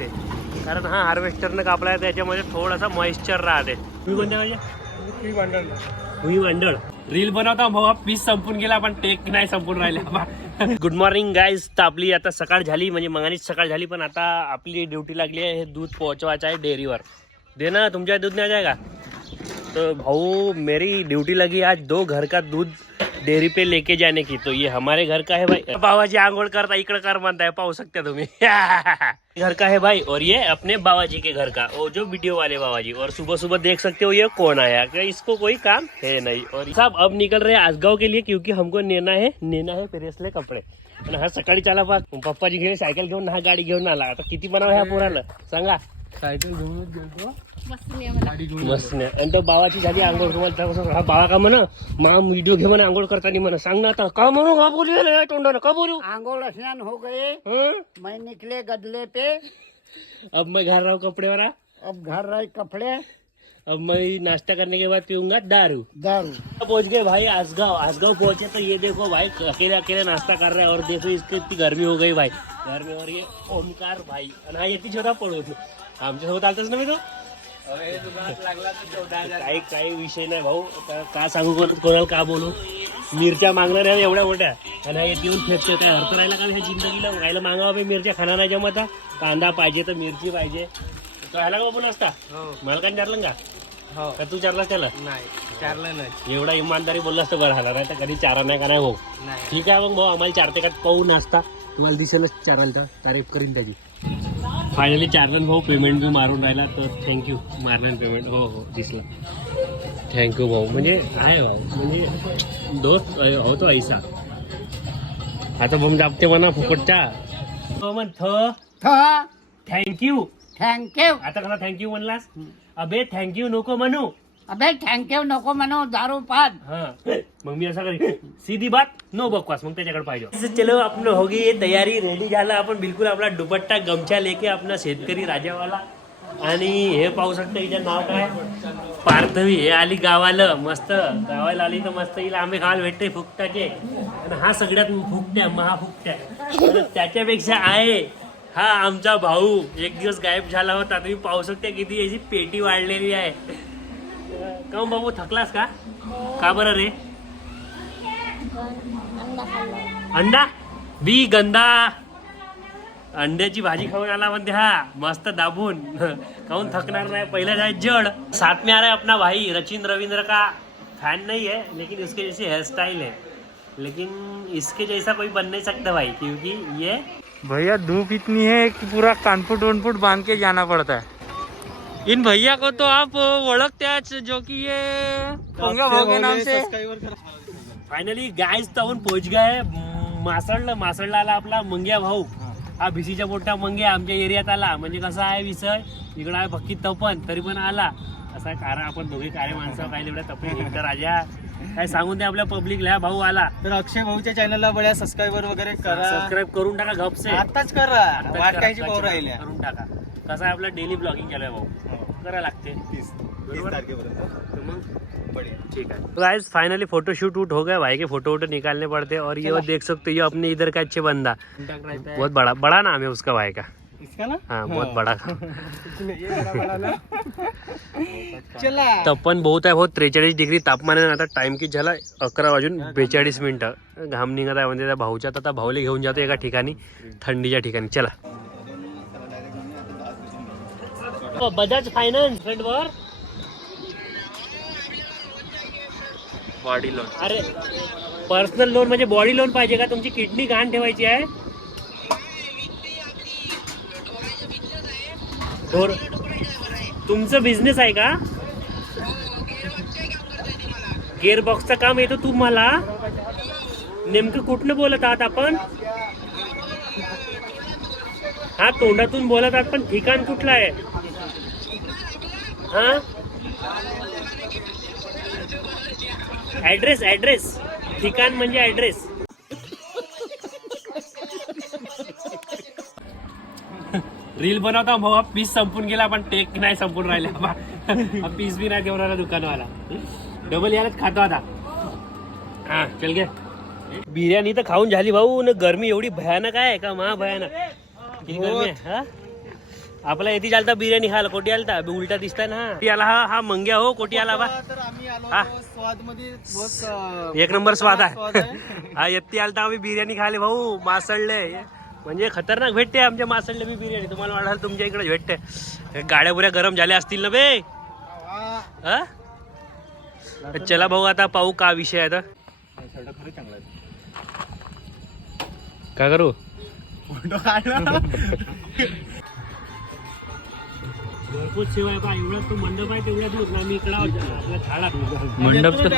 लागते, कारण हा हार्वेस्टरनं कापला आहे त्याच्यामध्ये थोडासा मॉइश्चर राहते. तुम्ही कोणत्या पाहिजे? भुई भांडळ. रील बनवता भाऊ, पीस संपून गेला पण टेक नाही संपून राहिला. Good morning guys. तर आपली आता सकाळ झाली, म्हणजे मंगानीच सकाळ झाली, पण आता आपली ड्युटी लागली आहे हे दूध पोहोचवायचं आहे डेअरीवर. दे ना, तुमच्या दूध नाही जाएगा. तो भाऊ मेरी ड्यूटी लगी आज 2 घर का दूध डेयरी पे लेके जाने की. तो ये हमारे घर का है भाई. बाबाजी आंघोळ करता इकडे कर म्हणताय, पाहू शकता तुम्ही. घर का है भाई, और ये अपने बाबाजी के घर का, वो जो वीडियो वाले बाबाजी. और सुबह सुबह देख सकते हो ये कौन आया, क्या इसको कोई काम है नहीं. और सब अब निकल रहे आसगाव के लिए, क्योंकि हमको नेना है प्रेसले कपडे. आणि हा सकाळी चला बघ, पप्पाजी घेऊन सायकल घेऊन हा गाडी घेऊन आला. आता किती बनाव ह्या पोराला सांगा. सायकल घेऊनच गेलो मस्त नाही. आणि तो बाबाची झाली आंघोळ. तुम्हाला हा बाबा का म्हणा माम व्हिडिओ घे म्हणा आंघोळ करताना म्हणा. सांग ना आता का म्हणू, का बोलू तोंडानं, का बोलू. आंघोळ स्नान हो गए, मैं निकले गदले पे. अब मैं घर रहा हूँ कपड़े वाला, अब घर रहे कपड़े, अब मैं नाश्ता करने के बाद पीऊंगा दारू. पहुंच गए भाई आसगांव पहुंचे. तो ये देखो भाई अकेले अकेले नाश्ता कर रहे हैं. और देखो इसकी इतनी गर्मी हो गई भाई घर में. और ये ओमकार भाई, आणि हा येते छोटा पडून आमच्यासोबत आलताच ना मी. तो काही विषय नाही भाऊ, का सांगू कोणाला का बोलू. मिरच्या मागणार आहे एवढ्या मोठ्या, आणि हा येऊन फेकते. काय अर्थ राहिला का ह्या जिंदगीला. राहिला मागावा मिरच्या खाना नाही जमत. कांदा पाहिजे तर मिरची पाहिजे. राहिला का बाबू नसता मला काय चारलं का. का तू चारलास त्याला? नाही चारलं नाही. एवढा इमानदारी बोललास तर बरं झाला, नाही तर कधी चारा नाही का नाही भाऊ. ठीक आहे मग भाऊ, आम्हाला चारते का पाहू नाश्ता. तुम्हाला दिसेलच चाराल तर तारीफ करीन त्याची. फायनली चारलन भाऊ पेमेंट बी मारून राहिला, तर थँक्यू. मारणार पेमेंट, हो हो दिसलं. थँक्यू भाऊ. म्हणजे आहे भाऊ, म्हणजे दोस्त हो तो ऐसा. आता बम जापते म्हणा फुकटच्या म्हण थँक्यू. आता कसा थँक्यू म्हणलास. अबे थँक्यू नको म्हणू. अबे थँक्यू नको म्हणू, दारू पाद. हाँ मग मी असं करी, सीधी बात नो बकवास. मग त्याच्याकडे पाहिजे. चलो आपण होगी ये तयारी, रेडी झाला आपण बिलकुल. आपला दुपट्टा गमछा लेके आपला शेतकरी राजावाला. आणि हे पाहू शकता हिचं नाव काय, पार्थवी. हे आली गावाला, मस्त गावाला आली तर मस्त हिला आंबे खायला भेटते फुकटाचे. आणि हा सगळ्यात फुकट्या महाफुकट्या. त्याच्यापेक्षा आहे हा आमचा भाऊ. एक दिवस गायब झाला होता, तुम्ही पाहू शकता किती याची पेटी वाढलेली आहे. काऊन बाबू थकलास का बरं रे. अंडा बी गंदा, अंड्याची भाजी खाऊन आला म्हणते हा मस्त दाबून. काऊन थकणार नाही, पहिला जाए जड. साथ में आ रहा है अपना भाई रचिन रविंद्र का. फैन नहीं है लेकिन इसके जैसी हेयर स्टाइल है, लेकिन इसके जैसा कोई बन नहीं सकता भाई, क्योंकि ये भैया धूप इतनी है कि पूरा कानपुट वनपुट बांध के जाना पड़ता है. इन भैया को तो आप ओळखते आज, जो कि ये पोंगा भाऊ के नाम से. फायनली गाईज ताऊन पोहोच गए मासळला आला आपला मंग्या भाऊ. हा भिसीच्या मोठा मंग्या आमच्या एरियात आला. म्हणजे कसा आहे विषय, इकडं आहे भक्की तपन, तरी पण आला. असा कारण आपण दोघे कार्य माणसं काय एवढ्या तपन एकदा राजा काय सांगून दे आपल्या पब्लिकला. हा भाऊ आला तर अक्षय भाऊच्या चॅनलला बड्या सबस्क्राईबर वगैरे करा, सबस्क्राईब करून टाका. गपसे आताच करा, वाटायची पाहू राहिल्या करून टाका. कसं आहे आपलं डेली ब्लॉगिंग चालू आहे भाऊ, करायला लागते. ठीक है गाइस, फाइनली फोटो शूट हो गया. भाई के फोटो वोटो निकालने पड़ते हैं. और ये देख सकते हो ये अपने इधर का अच्छे बंदा, बहुत बड़ा नाम है उसका भाई का. इसका ना हाँ बहुत बड़ा. चला तापमान बहुत आहे बहुत. 43 डिग्री तापमान आहे. आता टाइम किती झाला 11:42. घाम निघत आहे म्हणजे त्या भाऊच्या. आता भाऊला घेऊन जातो एका ठिकाणी, थंडीच्या ठिकाणी. चला बजाज फायनान्स फ्रेंड वर बॉडी लोन. अरे पर्सनल लोन म्हणजे बॉडी लोन पाहिजे का. तुमची किडनी घाण ठेवायची आहे. तुमचं बिझनेस आहे का. गिअरबॉक्सचं काम येतो तुम्हाला. नेमकं कुठनं बोलत आहात आपण. हा तोंडातून बोलत आहात पण ठिकाण कुठलं आहे. हा ऍड्रेस ठिकाण म्हणजे ऍड्रेस. रील बनवता भाऊ, पीस संपून गेला पण टेक नाही संपून राहिला. पीस बी नाही देऊन राहिला दुकानवाला. डबल यालाच खातो आता. हा चल गे. बिर्याणी तर खाऊन झाली भाऊ. न गरमी एवढी भयानक आहे का, भयानक किती गरमी आहे. हा आपला येथे चालता बिर्याणी खायला कोटी आलता उलटा दिसताय ना याला हा मंग्या हो कोटी आला बा तर आम्ही आलो हा. स्वाद मध्ये बहुत एक नंबर स्वाद स्वाद आहे आहे. हा येते आलता आम्ही बिर्याणी खायला भाऊ मासळले म्हणजे खतरनाक भेटते आमच्या मासळले बी बिर्याणी तुम्हाला वाटाल तुमच्या इकडे भेटते गाड्या बुऱ्या गरम झाल्या असतील ना बे हा? चला भाऊ आता पाहू का विषय आहे आता काय करू घरपोच सेवा आहे बा एवढाच तो मंडप आहे तेवढ्या दूर ना मी इकडे आपल्या झाडात मंडप तर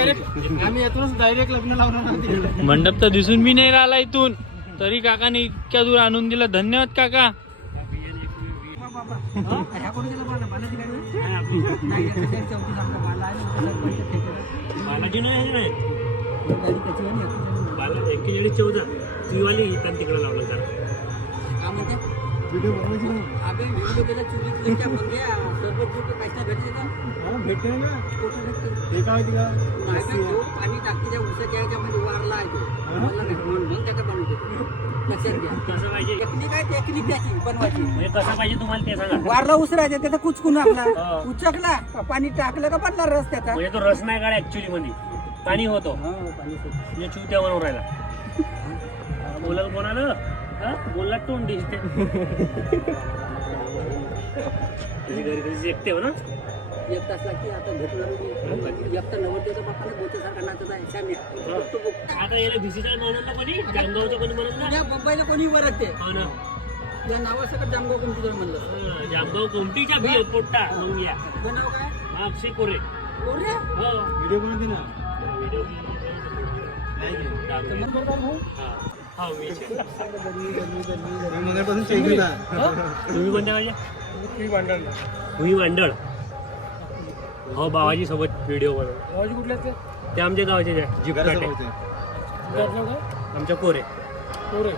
आम्ही येथूनच डायरेक्ट लग्न लावणार मंडप तर दिसून बी नाही राहिला इथून तरी काकाने इतक्या दूर आणून दिलं धन्यवाद काका बालाजी नाही बाला 4114 तिवाली इथं तिकडे लावलं का कसं पाहिजे म्हणजे कसं पाहिजे तुम्हाला ते सांगा वारला उसरायचा त्याचा कुचकून आपला हा. उचकला का पाणी टाकलं का पडला रस त्याचा म्हणजे तो रस नाही काढा ऍक्च्युली मध्ये पाणी होतो म्हणजे चुत्यावर राहिला बोलायला कोणाला हा बोलला तोंड दिसते कधी घरी कधी एकटे हो ना एक तास लागते आता भेटणार एकटा नवरदेवाचा बापाला गोतेसारखा नाचत आहे श्याम्या आता याला भिसीचा बनवला कोणी जामगावचं कोणी बनवलं या मुंबईला कोणी वरखते हो ना या नावासकट जामगाव कोणती म्हणलं जामगाव कोमटीच्या भी पोट्टा मग या नाव काय आपसे कोरे कोरे हो व्हिडिओ बनवते ना व्हिडिओ मगापासून चेकिंग तुम्ही कोणत्या पाहिजे भुई भांडळ हो बाबाजी सोबत व्हिडिओ बनव बाबाजी कुठले ते ते आमच्या गावाचे जीप काटे आमच्या कोरे कोरे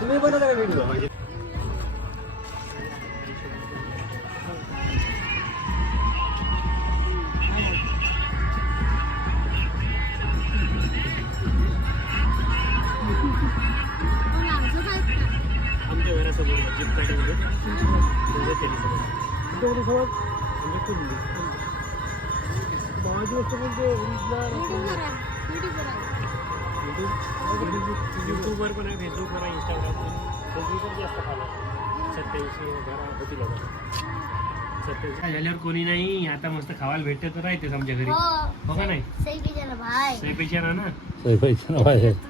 तुम्ही बनवला का व्हिडिओ आमच्या घरासोबत जीप काटेमध्ये युट्यूबवर पण आहे फेसबुकवर आहे इंस्टाग्राम फेसबुकवर जास्त फॉलो 87,000 होतील 87 झाल्यावर कोणी नाही आता मस्त खावायला भेटते तर राहतेच आमच्या घरी हो का नाही सही पैसे ना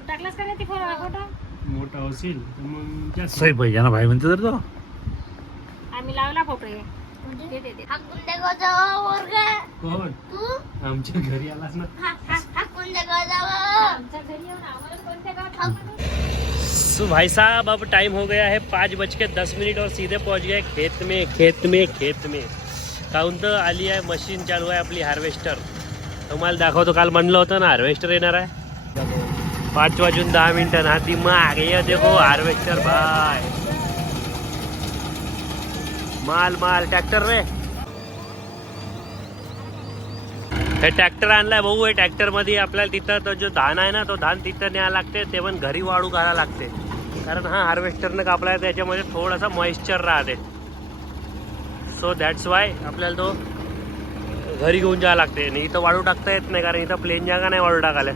टाकलास का रे ते फोटो मोठा असेल तर मग जास्त सही पैसा ना भाई म्हणते तर तो आम्ही लावला फोटो हे कोण आमच्या घरी आलास ना आमच्या घरी येऊन आम्हाला कोणत्या गावात सो भाई साहब अब टाइम हो गया है 5:10 और सीधे पहुंच गए खेत में काहून तर आली आहे मशीन चालू आहे आपली हार्वेस्टर तुम्हाला दाखवतो काल म्हणलं होतं ना हार्वेस्टर येणार आहे 5:10 ना दिमाग ये देखो हार्वेस्टर भाई माल ट्रॅक्टर रे हे ट्रॅक्टर आणलाय भाऊ हे ट्रॅक्टर मध्ये आपल्याला तिथं तो जो धान आहे ना तो धान तिथं न्यायला लागते ते पण घरी वाळू घालायला लागते कारण हा हार्वेस्टरनं कापलाय त्याच्यामध्ये थोडासा मॉइश्चर राहते सो दॅट्स वाय आपल्याला तो घरी घेऊन जावं लागते आणि इथं वाळू टाकता येत नाही कारण इथं प्लेन जागा नाही वाळू टाकायला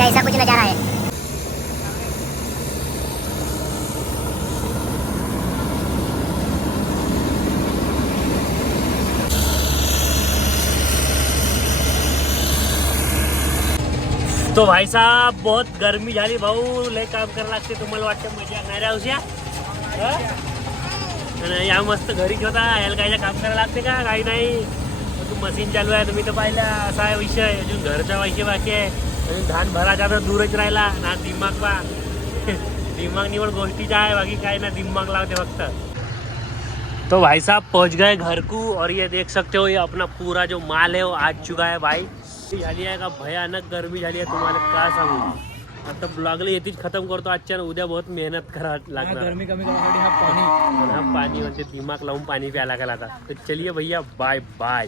ऐसा कुछ नजारा है तो भाई साहब बहुत गर्मी झाली भाऊ लय काम करायला लागते तुम्हाला वाटतं मजा नाही राहूया या मस्त घरी घेता याला काय काम करायला लागते का काही नाही तू मशीन चालू आहे तुम्ही तर पाहिलं असा आहे विषय अजून घरचा विषय बाकी आहे अजून धान भरायचा तर दूरच राहिला ना दिमाग बा दिमाग निवड गोष्टीचा आहे बाकी काय ना दिमाग लावते फक्त तो भाई साहब पहुंच गए घर को और ये देख सकते हो ये अपना पूरा जो माल है वो आ चुका है भाई झाली आहे का भयानक गरमी झाली आहे तुम्हाला का सांगू आता ब्लॉगला येतीच खतम करतो आजच्या उद्या बहुत मेहनत करावं लागणार गरमी कमी करण्यासाठी हा पाणी हा पाणी म्हणजे दिमाग लावून पाणी प्यायला लागेल आता तर चलिए भैया बाय बाय